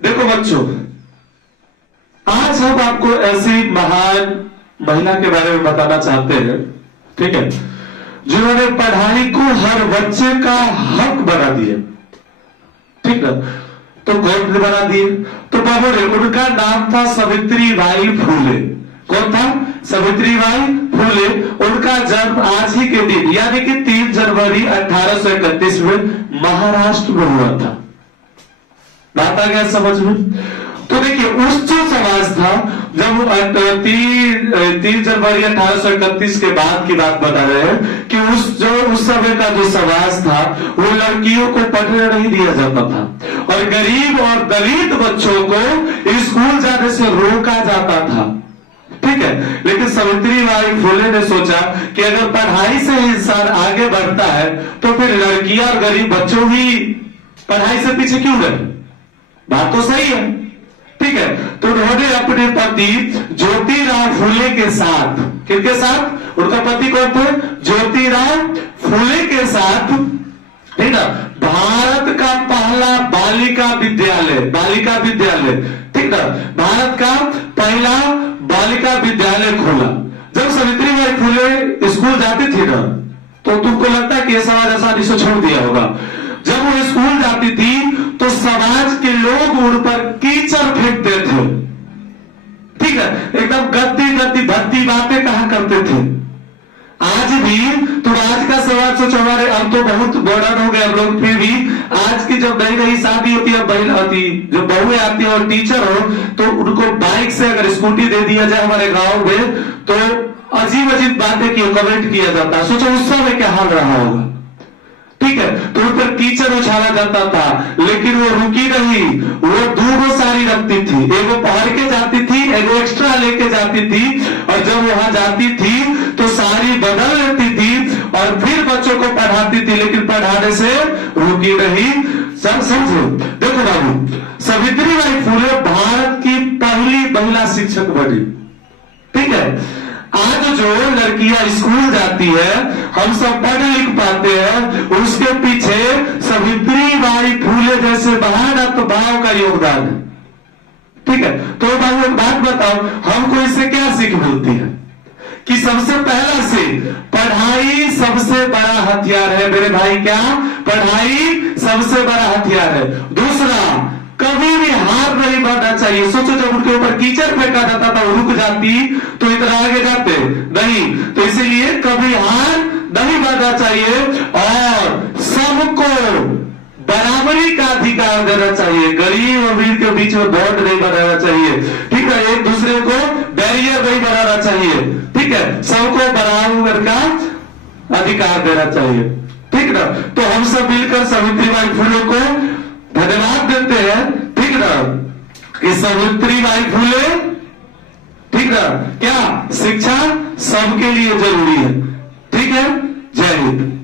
देखो बच्चों, आज हम आपको ऐसी महान महिला के बारे में बताना चाहते हैं, ठीक है, जिन्होंने पढ़ाई को हर बच्चे का हक बना दिया। ठीक है, तो कौन बना दिए? तो बाबू ने, उनका नाम था सावित्रीबाई फूले। कौन था? सावित्रीबाई फूले। उनका जन्म आज ही के दिन यानी कि 3 जनवरी 1831 में महाराष्ट्र में हुआ था। बात आ गया समझ में? तो देखिए, उस जो समाज था, जब 3 जनवरी 1831 के बाद की बात बता रहे हैं कि उस समय का जो समाज था, वो लड़कियों को पढ़ने नहीं दिया जाता था और गरीब और दलित बच्चों को स्कूल जाने से रोका जाता था। ठीक है, लेकिन सावित्रीबाई फुले ने सोचा कि अगर पढ़ाई से इंसान आगे बढ़ता है तो फिर लड़कियां और गरीब बच्चों भी पढ़ाई से पीछे क्यों रहे? बात तो सही है। ठीक है, तो उन्होंने अपने पति ज्योतिराव फुले के साथ, किसके साथ? उनका पति कौन थे? ज्योतिराव फुले के साथ, ठीक है, भारत का पहला बालिका विद्यालय, ठीक है, भारत का पहला बालिका विद्यालय खोला। जब सावित्रीबाई फुले स्कूल जाती थी ना, तो तुमको लगता है कि यह समाज आसानी से छोड़ दिया होगा। जब वो स्कूल जाती थी तो समाज के लोग उन पर कीचड़ फेंकते थे। ठीक है, एकदम गंदी भद्दी बातें कहा करते थे। आज भी तो आज का समाज सोचो, हमारे अब तो बहुत मॉडर्न हो गए हम लोग, फिर भी आज की जब नई शादी होती है, बहन आती, जो बहुएं आती है और टीचर हो, तो उनको बाइक से अगर स्कूटी दे दिया जाए हमारे गांव में, तो अजीब बातें की कमेंट किया जाता है। सोचो उस समय क्या हाल रहा होगा। ठीक है, तो उन पर कीचड़ उछाला जाता था, लेकिन वो रुकी नहीं। वो दोनों साड़ी रखती थी, एगो पहन के जाती थी, एगो एक्स्ट्रा लेके जाती थी, और जब वहां जाती थी तो साड़ी बदल लेती थी और फिर बच्चों को पढ़ाती थी, लेकिन पढ़ाने से रुकी नहीं। सब समझो, देखो बाबू, सावित्रीबाई फुले भारत की पहली महिला शिक्षक बनी। ठीक है, आज जो लड़कियां स्कूल जाती है, हम सब पढ़ लिख पाते हैं, उसके पीछे सावित्रीबाई फुले जैसे महान भाव का योगदान है। ठीक है, तो बाबू एक बात बताओ, हमको इससे क्या सीख मिलती है? कि सबसे पहला से पढ़ाई सबसे बड़ा हथियार है मेरे भाई। क्या? पढ़ाई सबसे बड़ा हथियार है। दूसरा, कभी भी हार नहीं मानना चाहिए। सोचो, जब उनके ऊपर कीचड़ फेंका जाता था, वो रुक जाती तो इतना आगे जाते नहीं। तो इसीलिए कभी हार नहीं मानना चाहिए और सबको बराबरी का अधिकार देना चाहिए। गरीब और अमीर के बीच में बॉन्ड नहीं बनाना चाहिए। ठीक है, एक दूसरे को बैरियर नहीं बनाना चाहिए। ठीक है, सबको बराबर का अधिकार देना चाहिए। ठीक ना? तो हम सब मिलकर सावित्रीबाई फुले को धन्यवाद देते हैं। ठीक ना? कि सावित्रीबाई फुले, ठीक ना, क्या शिक्षा सबके लिए जरूरी है। ठीक है, जय हिंद।